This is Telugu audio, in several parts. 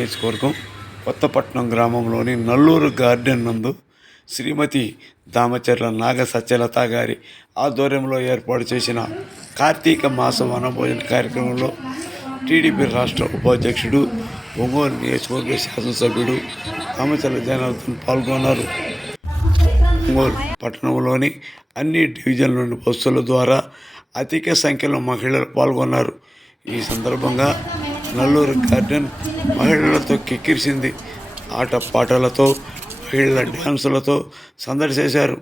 నియోజకవర్గం కొత్తపట్నం గ్రామంలోని నల్లూరు గార్డెన్ నందు శ్రీమతి దామచర్ల నాగ సత్యలత గారి ఆధ్వర్యంలో ఏర్పాటు చేసిన కార్తీక మాసం వనభోజన కార్యక్రమంలో టీడీపీ రాష్ట్ర ఉపాధ్యక్షుడు ఒంగోలు నియోజకవర్గ శాసనసభ్యుడు దామచర్ల జనార్దన్ పాల్గొన్నారు. ఒంగోలు పట్టణంలోని అన్ని డివిజన్ల నుండి బస్సుల ద్వారా అధిక సంఖ్యలో మహిళలు పాల్గొన్నారు. ఈ సందర్భంగా నల్లూరు గార్డెన్ మహిళలతో కిక్కిరిసింది. ఆట పాటలతో మహిళల డ్యాన్సులతో సందడి చేశారు.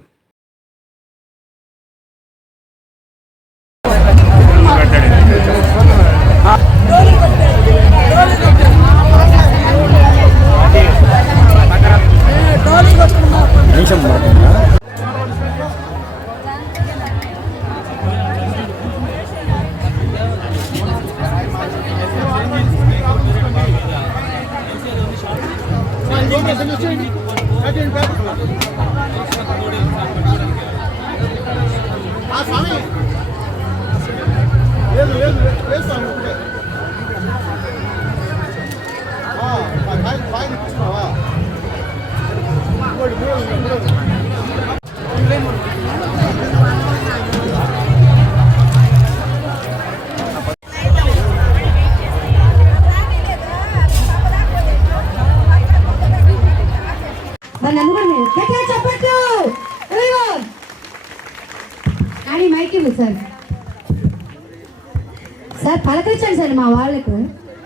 సార్ పలకరించండి సార్, మా వాళ్ళకు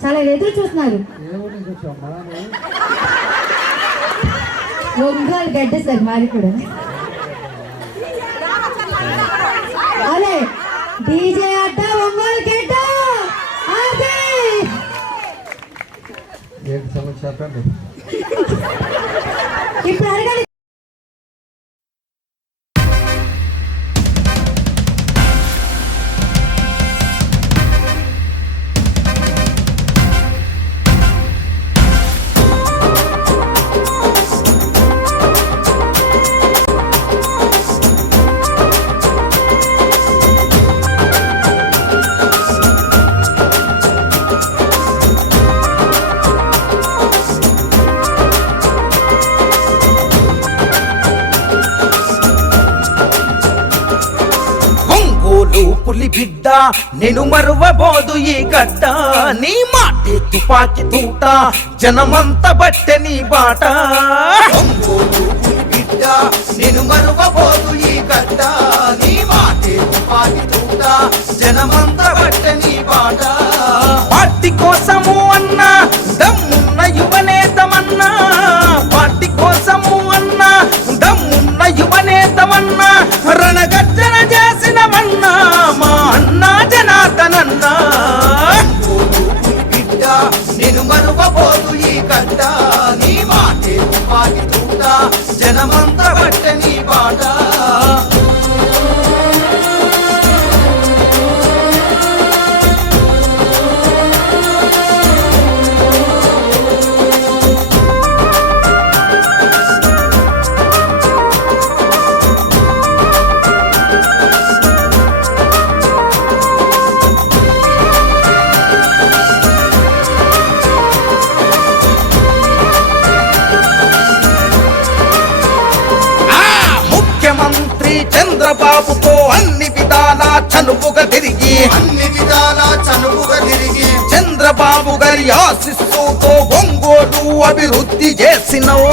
చాలా ఎదురు చూస్తున్నారు. ఒంగోలు గడ్డ సార్ మాది కూడా. అదే డీజే అడ్డ ఒంగోలు గడ్డ. ఇప్పుడు అడగాలి. పులి బిడ్డ నేను మరువబోదు ఈ గడ్డ, నీ మాటే తుపాకి తూట జనమంత బట్టె నీ బాట. బిడ్డ నేను మరువబోదు ఈ గడ్డ, నీ మాటే తుపాకి తూట జనమంత బట్టె నీ బాట. పార్టీ కోసము అన్నా దమ్మున్న యువనేతమన్నా, పార్టీ కోసము అన్నా దమ్మున్న యువనేతమన్నా, రణగర్జన చేసినవన్నా మా అన్నా జనార్దనన్నా. బిడ్డ నేను మరువబోదు ఈ గడ్డ, నీ మాటే తుపాకి తూట జనమంత బట్టె నీ బాట. చంద్రబాబుతో అన్ని విధాలా చనువుగా తిరిగి చంద్రబాబు గారి ఆశీస్సుతో ఒంగోలు అభివృద్ధి చేసినవు,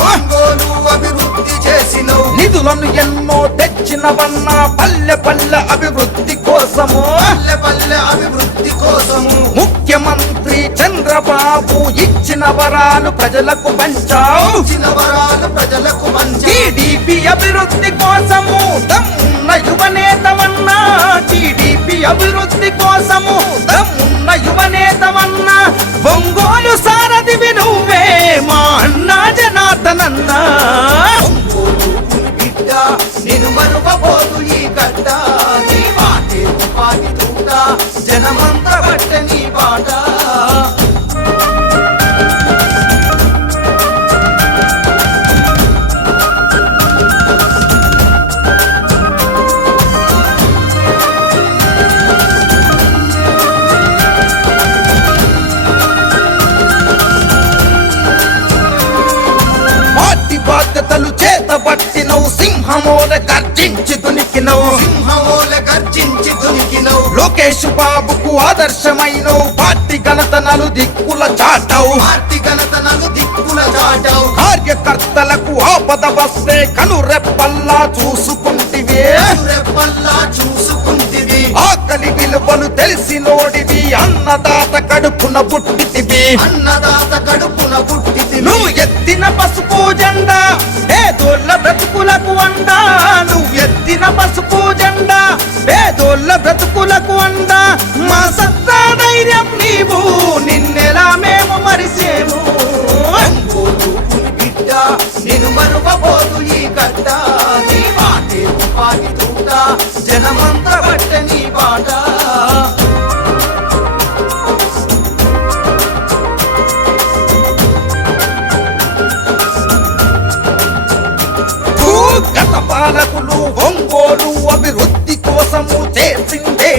నిధులను ఎన్నో తెచ్చినవన్నా పల్లె పల్లె అభివృద్ధి కోసము, ముఖ్యమంత్రి చంద్రబాబు ఇచ్చిన వరాలు ప్రజలకు పంచావు, టీడీపీ అభివృద్ధి కోసము దమ్మున్న యువనేతమన్నా, టీడీపీ అభివృద్ధి కోసము దమ్మున్న యువనేతమన్నా, ఒంగోలు సారథివి నువ్వే మా అన్నా జనార్దనన్నా. బిడ్డ నేను మరువబోదు ఈ గడ్డ, నీ మాటే తుపాకి తూట జనమంత బట్టె నీ బాట. బాధ్యతలు చేతబట్టినవు సింహమోల గర్జించి దునికినవు లోకేష్ బాబుకు ఆదర్శమైనవు పార్టీ ఘనతనలు దిక్కుల చాటవు కార్యకర్తలకు ఆపద వస్తే కనురెప్పల్లా చూసుకుంటివే ఆకలి విలువలు తెలిసినోడివి అన్నదాత కడుపున పుట్టితివి నువ్వు ఎత్తిన పసుపు జెండా పేదోళ్ళ బ్రతుకులకు అండా నువ్వు ఎత్తిన పసుపు జెండా పేదోళ్ళ బ్రతుకులకు అండా మా సత్తా ధైర్యం నీవు నిన్నెలా మేము మరిసేము నేను మరువబోదు ఈ గడ్డ నీ మాటే తుపాకి తూట జనమంతా బట్ట నీ బాట గత పాలకులు ఒంగోలు అభివృద్ధి కోసము చేసిందే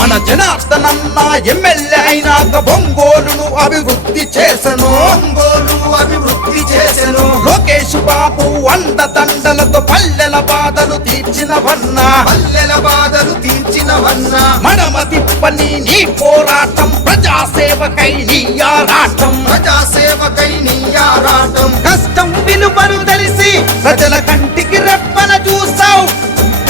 మన జనార్దనన్న ఎమ్మెల్యే అయినాక ఒంగోలును అభివృద్ధి చేసను లోకేష్ బాబు అండదండలతో పల్లెల బాధలు తీర్చినవన్నా మడమ తిప్పని నీ పోరాటం ప్రజాసేవకై నీ ఆరాటం కష్టం విలువలు తెలిసి ప్రజల కంటికి రెప్పల చూసావు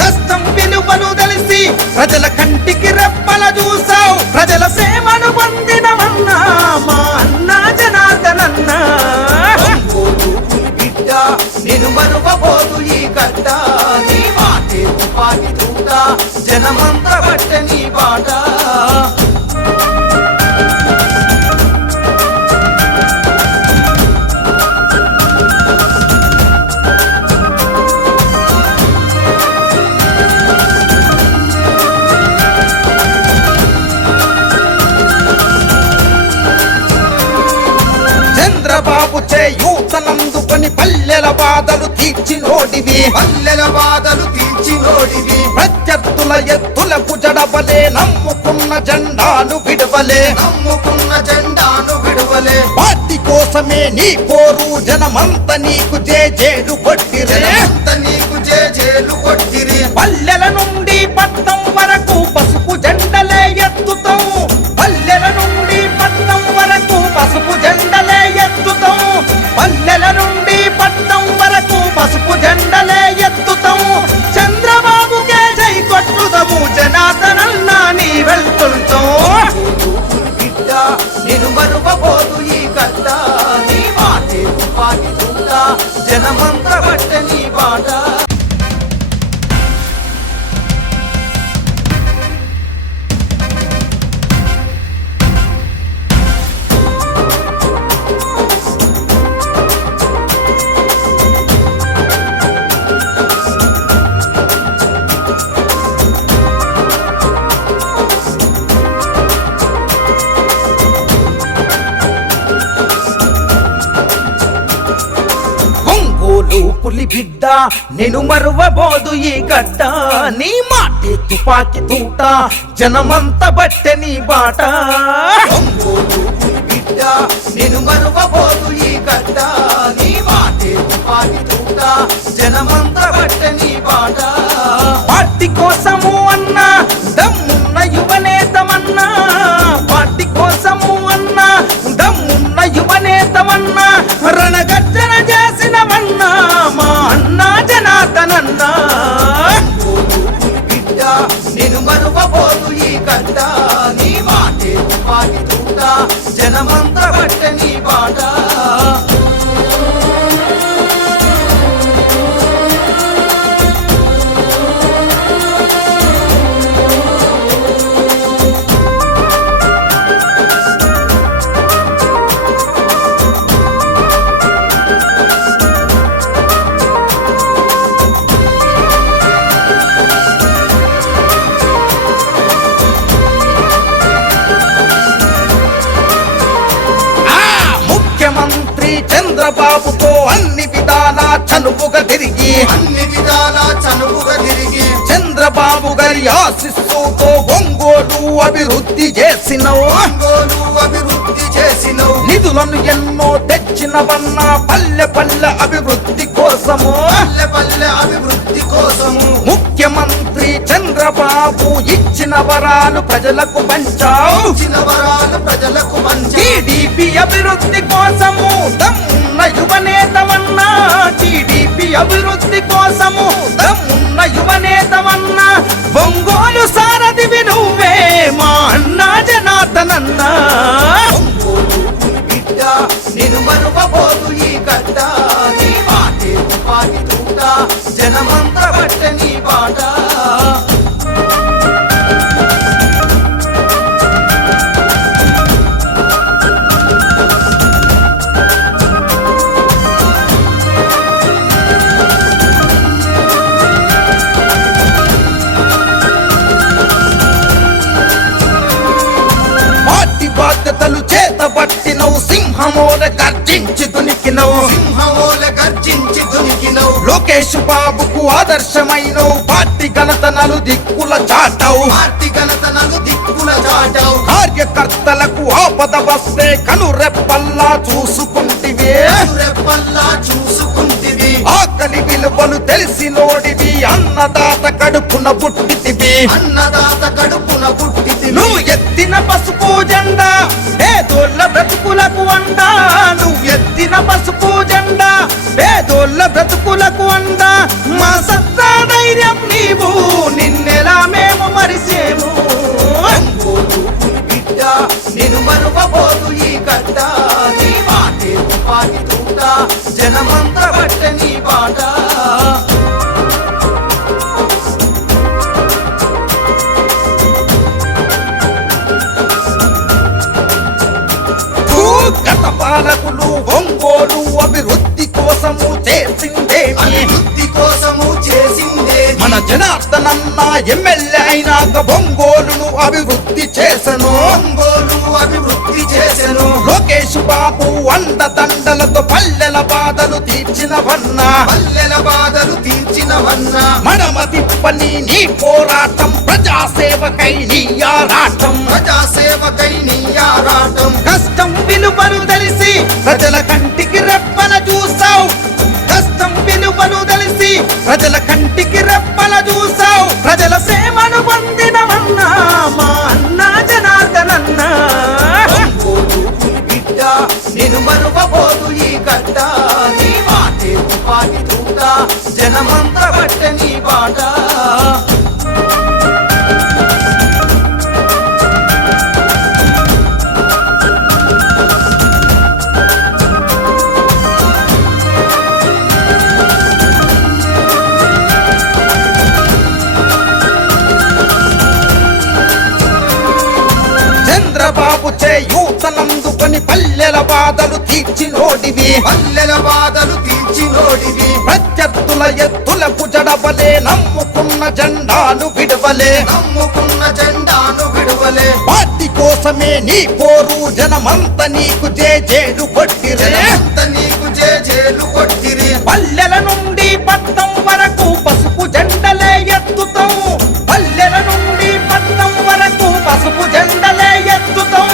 కష్టం విలువలు తెలిసి ప్రజల కంటికి రెప్పల చూసావు ప్రజల సేవను పొందినవన్నా మా అన్న జనార్దనన్న నేను మరువబోదు ఈ గడ్డ నీ మాటే తుపాకి తూట జనమంతా బట్ట నీ బాట చంద్రబాబు చేయూతనందుకొని పల్లెల బాధలు తీర్చినోడివి ప్రత్యర్థుల ఎత్తులకు జడబలే నమ్ముకున్న జెండాను విడవలే పార్టీ కోసమే నీ పోరు జనమంత నీకు జేజేలు కొట్టిరి పల్లెల నుండి పట్నం వరకు పసుపు జెండలే ఎత్తుతాం పల్లెల నుండి పట్నం వరకు పసుపు జెండలే ఎత్తుతాం పల్లెల నుండి పట్నం వరకు పసుపు జెండలే ఎత్తుతాం చంద్రబాబుకే జై కొట్టుదము జనార్దనన్న నీ వెళ్తుంటాం నేను మరువబోదు ఈ గడ్డ నీ మాటే తుపాకి తూట జనమంతా బట్ట నీ బాట పులి బిడ్డ నేను మరువబోదు ఈ గడ్డ నీ మాటే తుపాకి తూట జనమంత బట్టె నీ బాట బిడ్డ నేను మరువబోదు ఈ గడ్డ నీ మాటే తుపాకి తూట జనమంత బట్టె నీ బాట పార్టీ కోసము అన్నా దమ్మున్న యువనేతమన్నా పార్టీ కోసము అన్నా దమ్మున్న యువనేతమన్నా రణగర్జన చేసినవన్నా మా అన్న జనార్దనన్న బిడ్డ నేను మరువబోదు ఈ గడ్డ నీ మాటే తుపాకి తూట జనమంతా బట్ట నీ బాట చంద్రబాబుతో అన్ని విధాలా చనువుగా తిరిగి చంద్రబాబు గారి ఆశీస్సుతో ఒంగోలు అభివృద్ధి చేసినవు చేసినవు నిధులను ఎన్నో తెచ్చినవన్నా పల్లె పల్లె అభివృద్ధి కోసము ముఖ్యమంత్రి చంద్రబాబు ఇచ్చిన వరాలు ప్రజలకు పంచావు టీడీపీ అభివృద్ధి కోసము దమ్మున్న యువనేతవన్నా టీడీపీ అభివృద్ధి కోసము దమ్మున్న యువనేతవన్నా ఒంగోలు సారథివి నువ్వే మా అన్నా జనార్దనన్నా బిడ్డ నేను మరువబోదు ఈ గడ్డ నీ మాటే తుపాకి తూట జనమంతా బట్ట నీ బాట బాధ్యతలు చేతబట్టినవు సింహమోల గర్జించి దునికినవు లోకేష్ బాబుకు ఆదర్శమైనవు పార్టీ ఘనతనలు దిక్కుల చాటవు కార్యకర్తలకు ఆపద వస్తే కనురెప్పల్లా చూసుకుంటివి ఆకలి విలువలు తెలిసినోడివి అన్నదాత కడుపున పుట్టితివి నువ్వు ఎత్తిన పసుపు జెండా పేదోళ్ళ బ్రతుకులకు అండా నువ్వు ఎత్తిన పసుపు జెండా పేదోళ్ళ బ్రతుకులకు అండా మా సత్తా ధైర్యం నీవు నిన్నెలా మేము మరిసేము బిడ్డ నేను మరువబోదు ఈ గడ్డ నీ మాటే తుపాకి తూట జనమంతా బట్ట నీ బాట గత పాలకులు ఒంగోలు అభివృద్ధి కోసము చేసిందే మన జనార్దనన్న ఎమ్మెల్యే అయినాక ఒంగోలును అభివృద్ధి చేసను లోకేష్ బాబు అండదండలతో పల్లెల బాధలు తీర్చినవన్నా మనమ తిప్పని నీ పోరాటం ప్రజాసేవకై నీ ఆరాటం కష్టం విలువలు తెలిసి ప్రజల కంటికి రెప్పల చూసావు కష్టం విలువలు తెలిసి ప్రజల కంటికి రెప్పల చూసావు ప్రజల సేవను పొందినవన్నా మా అన్నా జనార్దనన్నా బిడ్డ నేను మరువబోదు ఈ గడ్డ నీ మాటే తుపాకి తూట జనమంతా బట్ట నీ బాట చంద్రబాబు చేయూతనందుకొని పల్లెల బాధలు తీర్చినోడివి ప్రత్యర్థుల ఎత్తులకు జడవలే నమ్ముకున్న జెండాను విడవలే పార్టీ కోసమే నీ పోరు జనమంత నీకు జేజేలు కొట్టిరి పల్లెల నుండి పట్నం వరకు పసుపు జెండలే ఎత్తుతాం పల్లెల నుండి పట్నం వరకు పసుపు జెండలే ఎత్తుతాం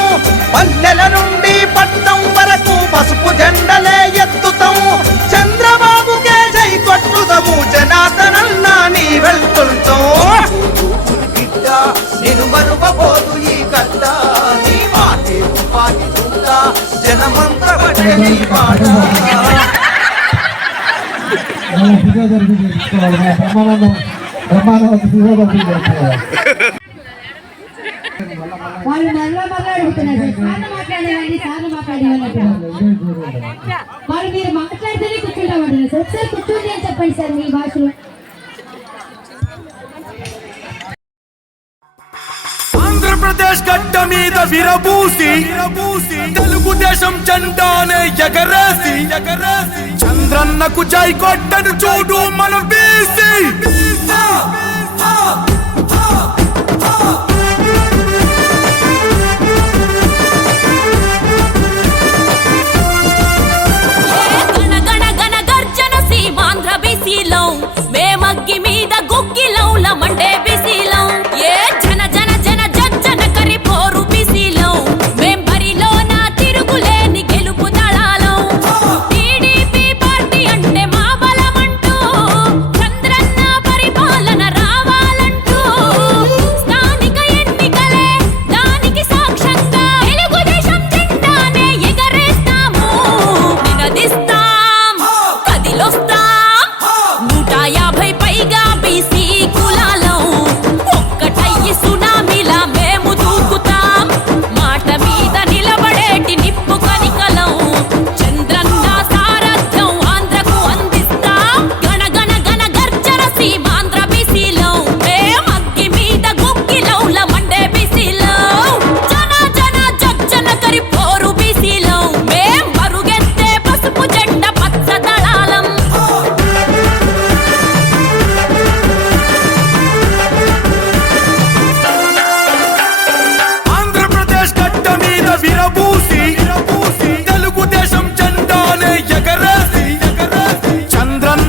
పల్లెల నుండి పట్నం వరకు పసుపు జెండలే ఎత్తుతాం చంద్రబాబుకే జై కొట్టుదము జనార్దనన్న నీ వెళ్తుంటాం బిడ్డ నేను మరువబోదు ఈ గడ్డ నీ మాటే తుపాకి తూట జనమంతా బట్ట నీ బాట వాళ్ళు మళ్ళా అడుగుతున్నారు సార్లు మాట్లాడేవాళ్ళు వాళ్ళు మీరు మాట్లాడితేనే కూర్చుంటామంటున్నారు సార్ ఒకసారి కూర్చోండి అని చెప్పండి సార్ మీ భాషలో ఆంధ్రప్రదేశ్ గడ్డ మీద విరబూసి తెలుగుదేశం జెండానే ఎగరేసి చంద్రన్నకు జై కొట్టను చూడు మనం బీసీ మేమగ్గి మీద గుగ్గిలౌల మండే బిసిలో ఏ జన జన జన జన కరి పోరు బిసిలో మేం బరిలో నా తిరుగులే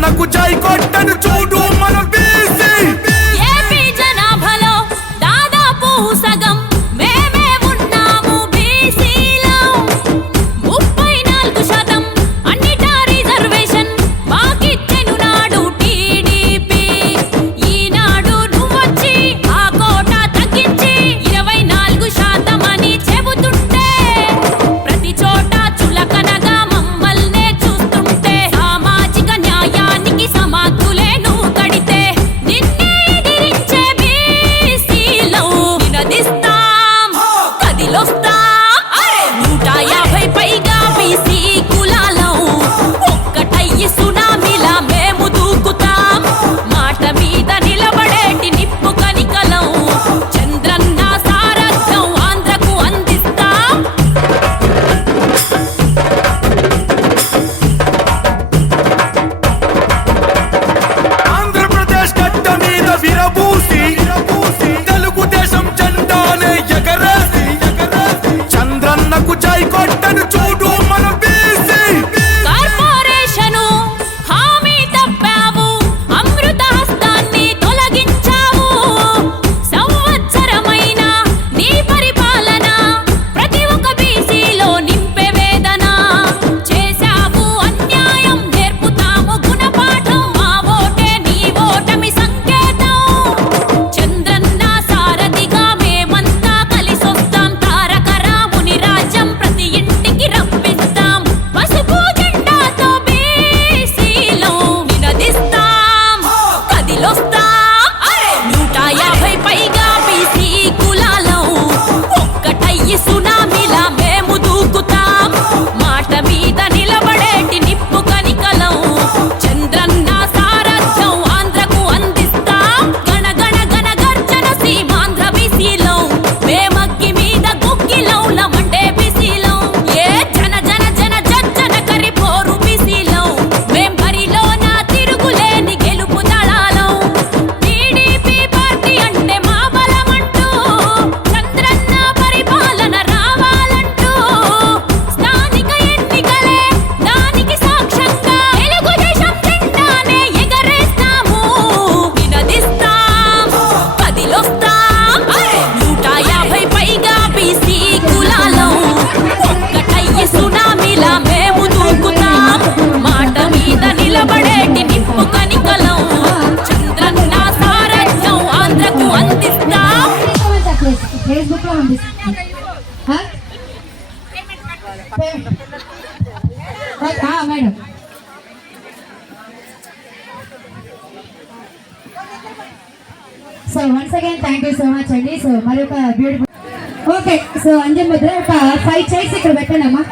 చంద్రన్నకు జై కొట్టను చూడు మన బీసీ ఏపీ జనాభాలో దాదాపు సగం మేమే ఉన్నాము బీసీలో 34% అన్నిటా రిజర్వేషన్ మాకిచ్చెను నాడు టీడీపీ ఈనాడు నువ్వొచ్చి ఆ కోట తగ్గించి 24% అని చెబుతుంటే ప్రతి చోట చులకనగా మమ్మల్నే చూస్తుంటే సామాజిక న్యాయానికి సమాధులే నువ్వు కడితే నిన్నే ఎదిరించే బీసీలో నినదిస్తాం కదిలొస్తాం 150 పైగా బీసీ కులాలం ఒక్కటయ్యి సునామీలా మేము దూకుతాం మాట మీద నిలబడేటి నిప్పు కనికలం చంద్రన్న సారథ్యం ఆంధ్రకు అందిస్తాం ఆంధ్రప్రదేశ్ గడ్డ మీద విరబూసి తెలుగుదేశం జెండానే ఎగరేసి చంద్రన్నకు జై కొట్టను చూడు మన బీసీ కార్పొరేషను హామీ తప్పావు అమృత హస్తాన్ని తొలగించావు సంవత్సరమైన నీ పరిపాలన ప్రతి ఒక్క బీసీలో నింపే వేదన చేశావు అన్యాయం నేర్పుతాము గుణపాఠం మా ఓటే నీ ఓటమి సంకేతం చంద్రన్న సారథిగా మేమంతా కలిసొస్తాం తారక రాముని రాజ్యం ప్రతి ఇంటికి రప్పిస్తాం పసుపు జెండాతో బీసీలో నినదిస్తాం కదిలొస్తాం 150 పైగా బీసీ కులాలం ఒక్కటయ్యి సునామీలా మేము దూకుతాం మాట మీద నిలబడేటి నిప్పు కనికలం చంద్రన్న సారథ్యం ఆంధ్రకు అందిస్తాం గణ గణ గణ గర్జన సీమాంధ్ర బీసీలో మేమగ్గి మీద గుగ్గిలౌల మండే బీసీలో ఏ జన జన జన జన కరిపోరు బీసీలో మేం బరిలోన తిరుగులేని గెలుపు దళాలం టీడీపీ పార్టీ అంటే మా బలమంటూ చంద్రన్న పరిపాలన రావాలంటూ స్థానిక ఎన్నికలే దానికి సాక్ష్యంగా తెలుగుదేశం జెండానే ఎగరేస్తాము నినదిస్తాం కదిలొస్తాం 150 పైగా బీసీ కులాలం ఒక్కటయ్యి సునామీలా మేము దూకుతాం మాట మీద నిలబడేటి నిప్పు కనికలం చంద్రన్న సారథ్యం ఆంధ్రకు అందిస్తాం ఫేస్బుక్ లో ఉంది madam so once again thank you so much అండి సో మరి ఒక beautiful okay so Anjan Mudra ఒక 5 చైర్స్ ఇక్కడ పెట్టండి అమ్మా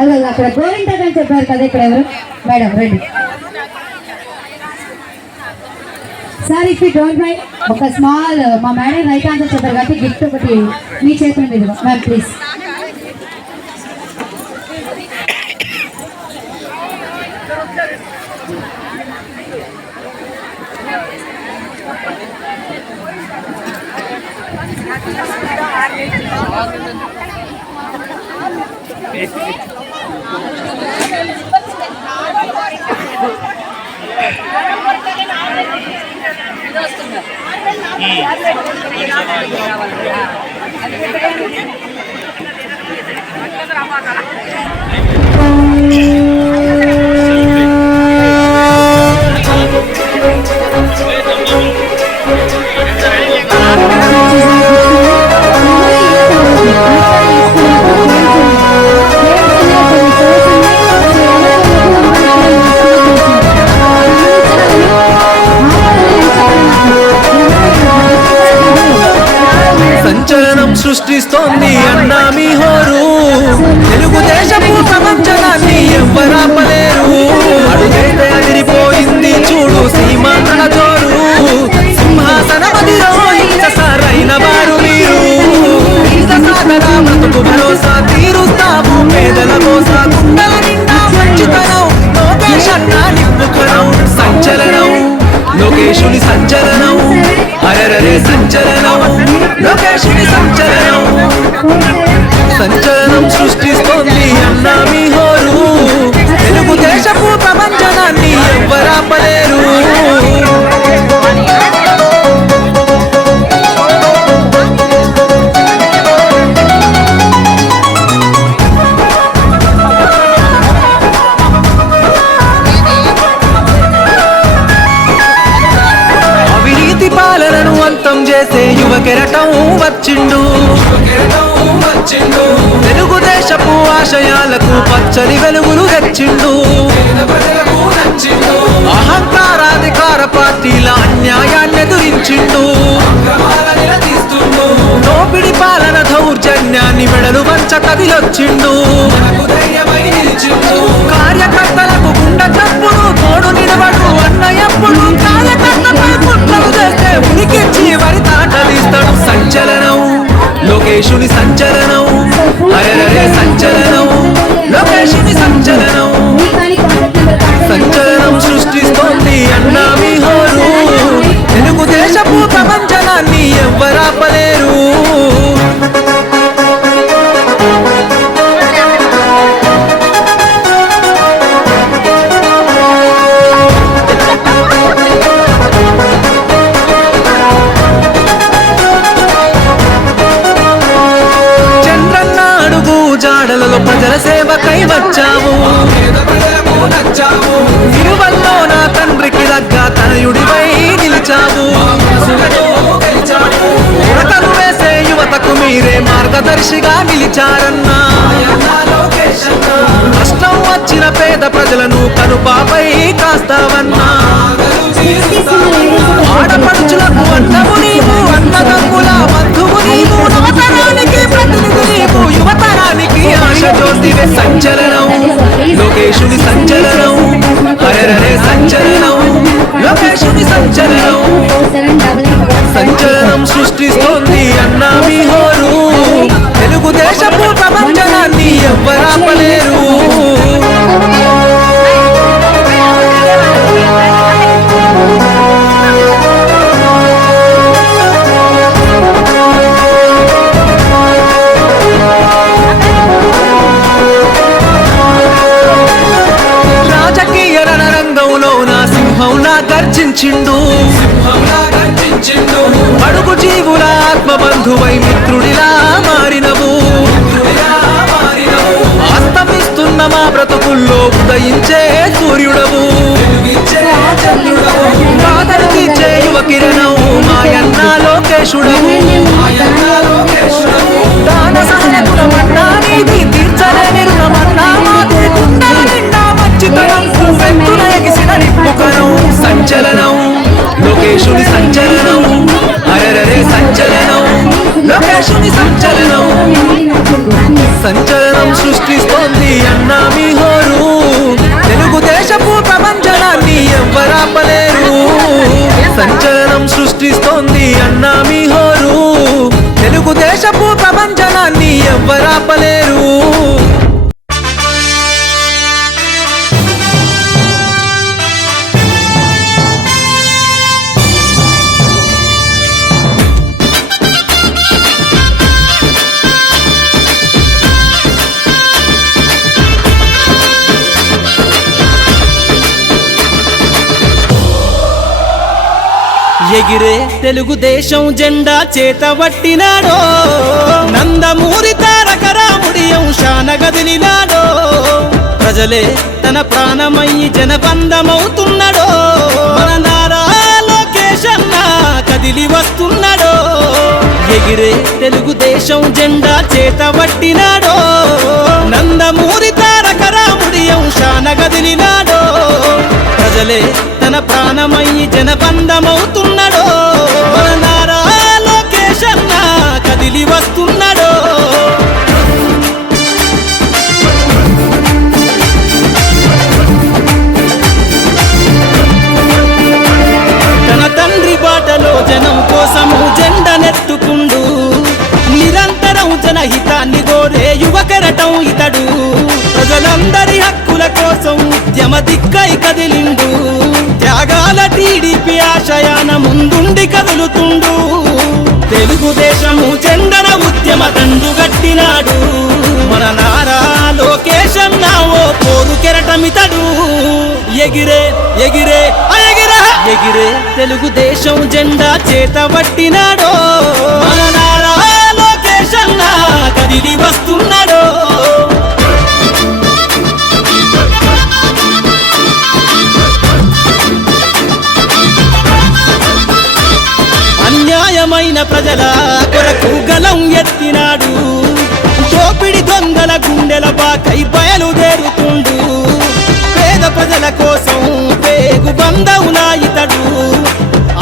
అదే అక్కడ గోవింద్ అని చెప్పారు కదా ఇక్కడ ఎవరు మేడం రండి sir if you don't mind ఒక స్మాల్ మా మేడం రైట్ ఆన్సర్ చెప్పారు కాబట్టి గిఫ్ట్ ఒకటి మీ చేతుల మీద మ్యామ్ ప్లీజ్ సంచలనం సృష్టిస్తోంది అన్నా మీ హోరు తెలుగుదేశపు ప్రపంచనాన్ని ఎవ్వరాపలేరు అడుగైతే అదిరిపోయింది చూడు సీమాంధ్ర జోరు సింహాసనమదిలో ఇంతసారైన వారు మీరు ఇంత సాగరా బ్రతుకు భరోసా తీరుస్తాము పేదల కోసా గుండెల నిండా మంచితనం లోకేష్ అన్నా నింపుకరం సంచలనం లోకేశుని సంచలనం అరరే సంచలనం లోకేశుని సంచలనం సంచలనం సృష్టిస్తోంది అన్నా మీ హోరు తెలుగుదేశపు ప్రపంచనాన్ని వేసే యువ కెరటం వచ్చిండు తెలుగుదేశపు ఆశయాలకు పచ్చని వెలుగులు తెచ్చిండు అహంకారాధికార పార్టీల అన్యాయాన్ని ఎదురించిండు దోపిడి పాలన దౌర్జన్యాన్ని మెడలు వంచ కదిలొచ్చిండు కార్యకర్తలకు గుండె తప్పుడు తోడు నిలబడు అన్నయ్యప్పుడు కార్యకర్తపై పుట్టలు చేస్తే ఉనికిచ్చి వరి తాటలిస్తాడు సంచలనం లోకేశుని సంచలనం అరెరే సంచలనం లోకేశుని సంచలనం సంచలనం సృష్టిస్తోంది అన్నా మీ హోరు తెలుగుదేశపు ప్రపంచనాన్ని ఎవ్వరాపలేరు చంద్రన్న అడుగు జాడలలో ప్రజల సేవకై వచ్చావు తిరువల్లో నా తండ్రికి దగ్గ తనయుడివై నిలిచావు ఉడతలు వేసే యువతకు మీరే మార్గదర్శిగా నిలిచారన్నా కష్టం వచ్చిన పేద ప్రజలను కనుపాపై కాస్తావన్నా ఆడపడుచులకు అన్నము నీవు అన్నదమ్ముల బంధువు నీవు నవతరానికి ప్రతినిధి నీవు యువతరానికి ఆశ జ్యోతివే సంచలనం లోకేశుని సంచలనం అరెరే సంచలనం లోకేశుని సంచలనం సంచలనం సృష్టిస్తోంది అన్నా మీ హోరు తెలుగుదేశపు ప్రపంచనాన్ని ఎవ్వరాపలేరు రాజకీయ రణరంగంలో నా సింహంలా గర్జించిండు అడుగు జీవుల ఆత్మబంధువై మిత్రుడిలా మారినవు అస్తమిస్తున్న మా బ్రతుకుల్లో ఉదయించే సూర్యుడవు బాధలు తీర్చే యువ కిరణం మాయన్న లోకేశుడవు దాన సహన గుణమన్నా నీది తీర్చలేని రుణమన్నా మాది గుండెల నిండా మంచితనం వెంటున ఎగిసిన నిప్పుకరం సంచలనం లోకేశుని సంచలనం అరెరే సంచలనం లోకేశుని సంచలనం సంచలనం సృష్టిస్తోంది అన్నా మీ హోరు తెలుగుదేశపు ప్రపంచనాన్ని ఎవ్వరాపలేరు సంచలనం సృష్టిస్తోంది అన్నా మీ హోరు తెలుగుదేశపు ప్రపంచనాన్ని ఎవ్వరాపలేరు ఎగిరే తెలుగుదేశం జెండా చేతబట్టినాడో నందమూరి తారక రాముడి అంశాన గదిలినాడో ప్రజలే తన ప్రాణమయ్యి జనబంధమవుతున్నాడో మన నారా లోకేశన్న కదిలి వస్తున్నాడో ఎగిరే తెలుగుదేశం జెండా చేతబట్టినాడో నందమూరి తారక రాముడి అంశాన గదిలినాడో ప్రజలే తన ప్రాణమయ్యి జనబంధమవుతున్నాడో మన నారా లోకేశన్న కదిలి వస్తున్నాడో తన తండ్రి బాటలో జనం కోసము జెండనెత్తుకుండు నిరంతరం జనహితాన్ని కోరే యువ కెరటం ఇతడు ప్రజలందరి హక్కుల కోసం ఉద్యమ దిక్కై కదిలిండు త్యాగాల టీడీపీ ఆశయాన ముందుండి కదులుతుండు తెలుగుదేశము జెండన ఉద్యమ దండుగట్టినాడు మన నారా లోకేశన్న ఓ పోరు కెరటమితడు ఎగిరే ఎగిరే ఎగిరే ఎగిరే తెలుగుదేశం జెండా చేతబట్టినాడో మన నారా లోకేశన్న కదిలి వస్తున్నాడో అన్యాయమైన ప్రజల కొరకు గలం ఎత్తినాడు దోపిడి దొంగల గుండెల బాకై బయలుదేరుతుండు పేద ప్రజల కోసం పేగు బంధవులా ఇతడు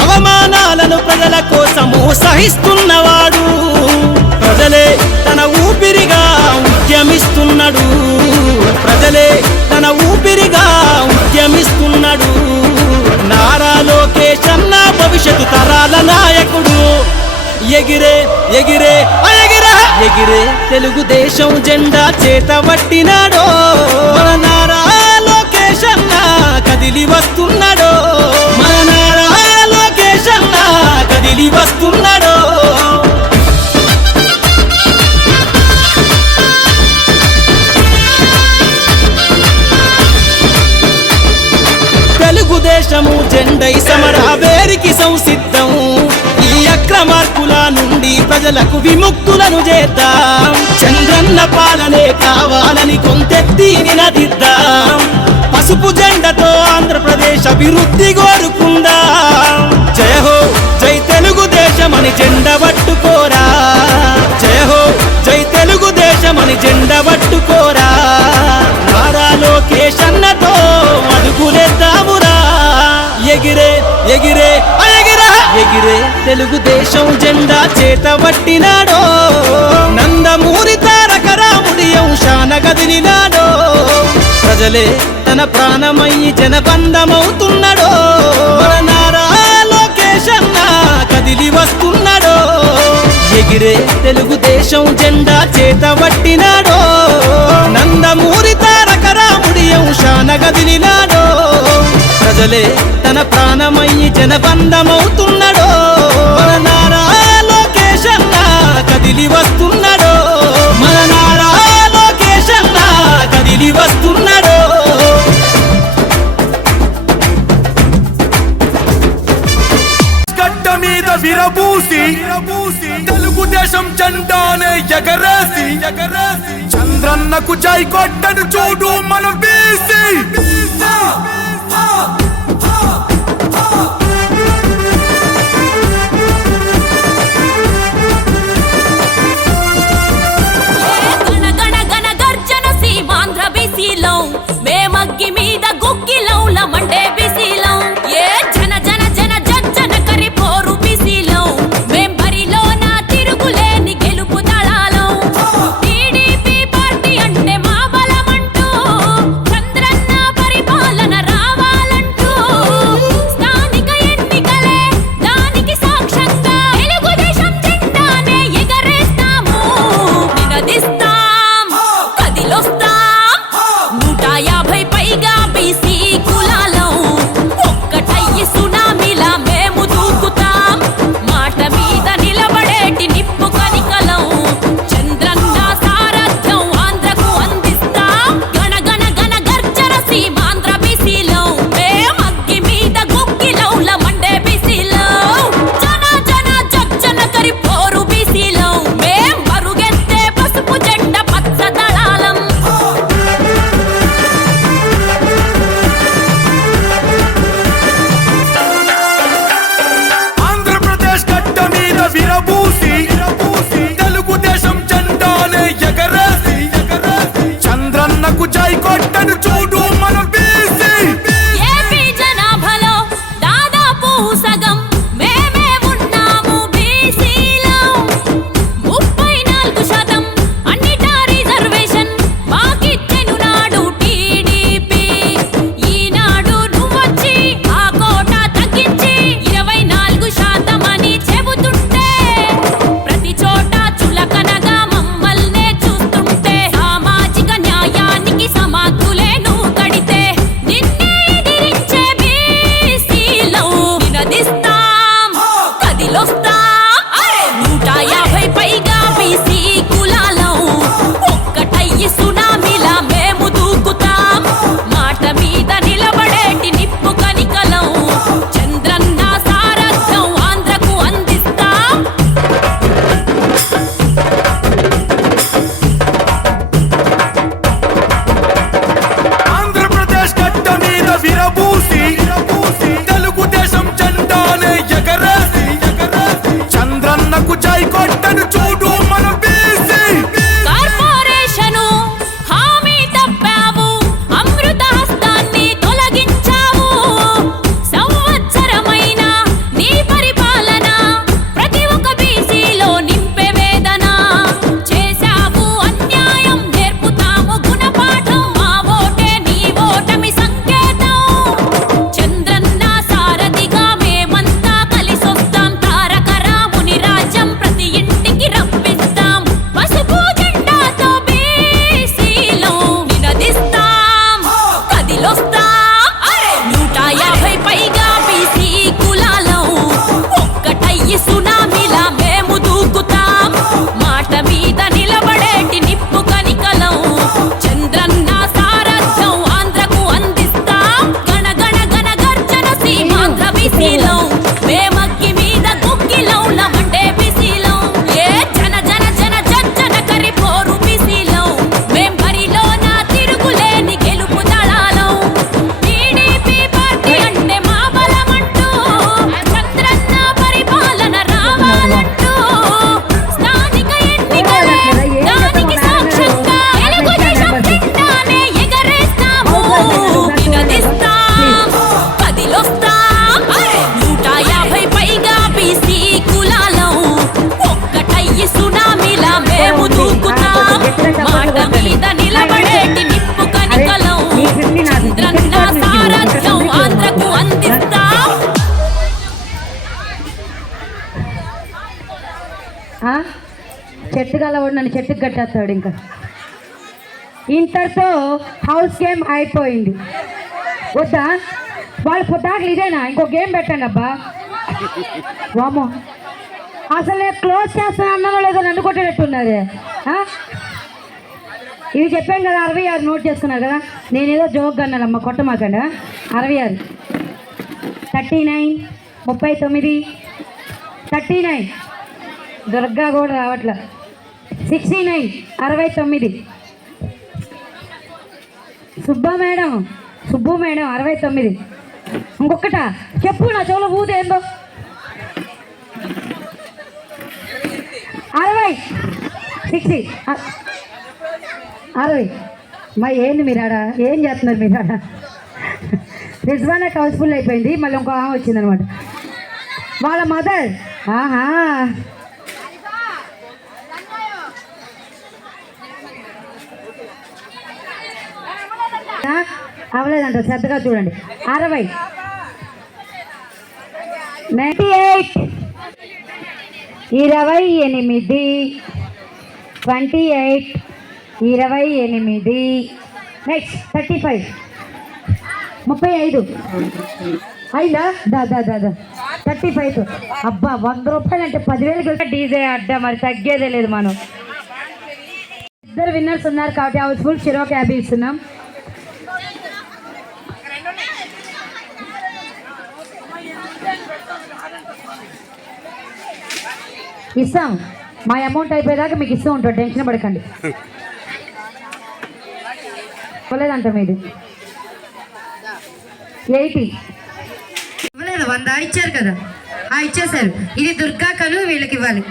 అవమానాలను ప్రజల కోసము సహిస్తున్నవాడు ప్రజలే తన ఊపిరిగా ఉద్యమిస్తున్నాడు ప్రజలే తన ఊపిరిగా ఉద్యమిస్తున్నాడు నారా లోకేష్ అన్న భవిష్యత్తు తరాల నాయకుడు ఎగిరే ఎగిరే ఎగిరే ఎగిరే తెలుగుదేశం జెండా చేత పట్టినాడో మన నారా లోకేష్ అన్న కదిలి వస్తున్నాడో మన నారా లోకేష్ అన్న కదిలి వస్తున్నాడో తెలుగుదేశము జెండై సమరావేరికి సంసిద్ధం ఈ అక్రమార్కుల నుండి ప్రజలకు విముక్తులను చేద్దాం చంద్రన్న పాలనే కావాలని కొంతెత్తి నినదిద్దాం పసుపు జెండతో ఆంధ్రప్రదేశ్ అభివృద్ధి కోరుకుందాం జయ హో జై తెలుగుదేశమని జెండ పట్టుకోరా జయ హో జై తెలుగుదేశమని జెండ పట్టుకోరా నారా లోకేష్ అన్నతో అడుగులేద్దామురా ఎగిరే ఎగిరే ఎగిరే ఎగిరే తెలుగుదేశం జెండా చేత పట్టినాడో నందమూరి తారక రాముడి అంశాన కదిలినాడో ప్రజలే తన ప్రాణమయ్యి జనబంధమవుతున్నాడో మన నారా లోకేష్ అన్న కదిలి వస్తున్నాడో ఎగిరే తెలుగుదేశం జెండా చేత పట్టినాడో నందమూరి తారక రాముడి అంశాన కదిలినాడో ప్రజలే తన ప్రాణమయ్యి జనబంధమవుతున్నాడో మన నారా లోకేష్ అన్న కదిలి వస్తున్నాడో మన నారా లోకేష్ అన్న కదిలి వస్తున్నాడో గడ్డ మీద విరబూసి తెలుగుదేశం జెండానే ఎగరేసి చంద్రన్నకు జై కొట్టను చూడు మన బీసీ గణ గణ గణ గర్జన సీమాంధ్ర బీసీలో మేమగ్గి మీద గుగ్గిలౌల మండే బీసీలో ఏ జన జన జన జన కరి పోరు బీసీలో మేం బరిలో నా తిరుగులేని గెలుపు దళాలో టీడీపీ పార్టీ అంటే మా బలమంటూ చంద్రన్న పరిపాలన రావాలంటూ స్థానిక ఎన్నికలే దానికి సాక్ష్యంగా తెలుగుదేశం జెండానే ఎగరేస్తాము నినదిస్తాం కదిలొస్తాం 150 పైగా బీసీ కులాలం ఒక్కటయ్యి సునామీలా మేము దూకుతాం మాట మీద నిలబడేటి నిప్పు కనికలం చంద్రన్న సారథ్యం ఆంధ్రకు అందిస్తాం గణ గణ గణ గర్జన సీమాంధ్ర బీసీలో మేమగ్గి మీద గుగ్గిలౌల మండే బీసీలో జన జన జన కరి పోరు బీసీలో మేం పరుగెత్తే పసుపు జెండ పచ్చ దళాలం ఆంధ్రప్రదేశ్ గడ్డ మీద విరబూసి తెలుగుదేశం జెండానే ఎగరేసి చంద్రన్నకు జై కొట్టను చూడు మన బీసీ ఏపీ జనాభాలో దాదాపు సగం మేమే ఉన్నాము బీసీలో 34% అన్నిటా రిజర్వేషన్ మాకిచ్చెను నాడు టీడీపీ ఈనాడు నువ్వొచ్చి ఆ కోట తగ్గించి 24% అని చెబుతుంటే ప్రతి చోట చులకనగా మమ్మల్నే చూస్తుంటే సామాజిక న్యాయానికి సమాధులు ఎత్తుగలవాడు నన్ను చెట్టుకు కట్టేస్తాడు. ఇంకా ఇంతటితో హౌస్ గేమ్ అయిపోయింది. వద్దా వాళ్ళు పొద్దాకలు ఇదేనా? ఇంకో గేమ్ పెట్టండి అబ్బా. వామో అసలు నేను క్లోజ్ చేస్తాను అన్నానో లేదో నన్ను కొట్టేటట్టున్నారు. ఇవి చెప్పాను కదా 66 నోట్ చేసుకున్నారు కదా. నేనేదో జోక్ అన్నానమ్మా, కొట్టమాకండి. 66 39 39 39 దుర్గా కూడా రావట్లే. 69 69 సుబ్బు మేడం 69. ఇంకొకట చెప్పు, నా చెవులో ఊదేందో. 60 60 60. మా ఏంది మీరాడ, ఏం చేస్తున్నారు మీరాడ? రిజ్వానాకి హౌస్ఫుల్ అయిపోయింది, మళ్ళీ ఇంకో ఆమె వచ్చిందనమాట. వాళ్ళ మదర్. ఆహా అవ్వలేదంట, శ్రద్ధగా చూడండి. 60 98 28 28 28. నెక్స్ట్ 35 35 అయిందా? దా 35. అబ్బా 100 రూపాయలు అంటే 10,000 డీజే అడ్డా, మరి తగ్గేదే లేదు. మనం ఇద్దరు విన్నర్స్ ఉన్నారు కాబట్టి హౌస్ఫుల్ చిరో క్యాబ్ ఇస్తున్నాం. ఇస్తాం, మా అమౌంట్ అయిపోయేదాకా మీకు ఇస్తూ ఉంటాం, టెన్షన్ పడకండి. ఇవ్వలేదంట మీది 80 ఇవ్వలేదు, 100 ఇచ్చారు కదా. ఇచ్చేసారు. ఇది దుర్గా కను వీళ్ళకి ఇవ్వాలి.